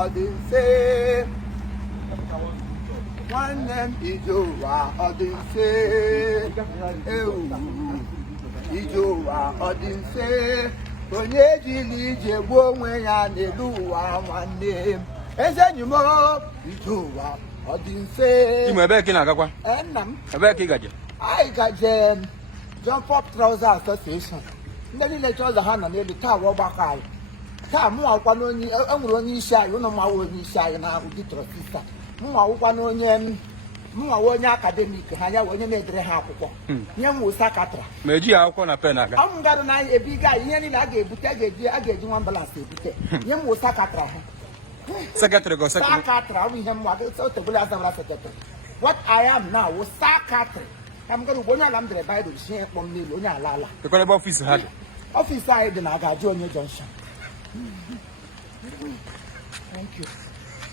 ọ dị mfe nwanne m ije ụwa ọ dị mfe ewu ije ụwa ọ dị mfe onye ejila ije gbuo onwe ya n'elu ụwa nwanne m eze enyi m ije ụwa ọ dị mfe ime ebe ka ị na-agakwa nna m ebe ka ị gaje anyị gaje Jump Up Trouser Association ndị niile chọrọ ha nọ n'elu taa bụ ọgbakọ anyị taa mụ nwakwa n'onye enwere onye isi anyị ụlọ mmanwụ onye isi anyị na ụdị trọsista mụ nwawụkwa n'onye mụnwawa onye akademik ha ya onye na-edere ha akwụkwọ nye m sakatra ma ejighị akwụkwọ na pen aga ọ ngarụ na ebiga ihe niile a ga-ebute a ga-eji nwa mbalansị ebute nye m sakatra ha sekretarị gọ sekretarị sakatra ọ bụ ihe mma otogbolo azabara sekretarị what I am now wụ sakatra ka m gara ugbo onye ala m dere baịbụl si ihe kpọm niile onye ala ala ekwere ebe ọfịs ha dị ọfịs anyị dị na Agaju Onye Junction. Thank you.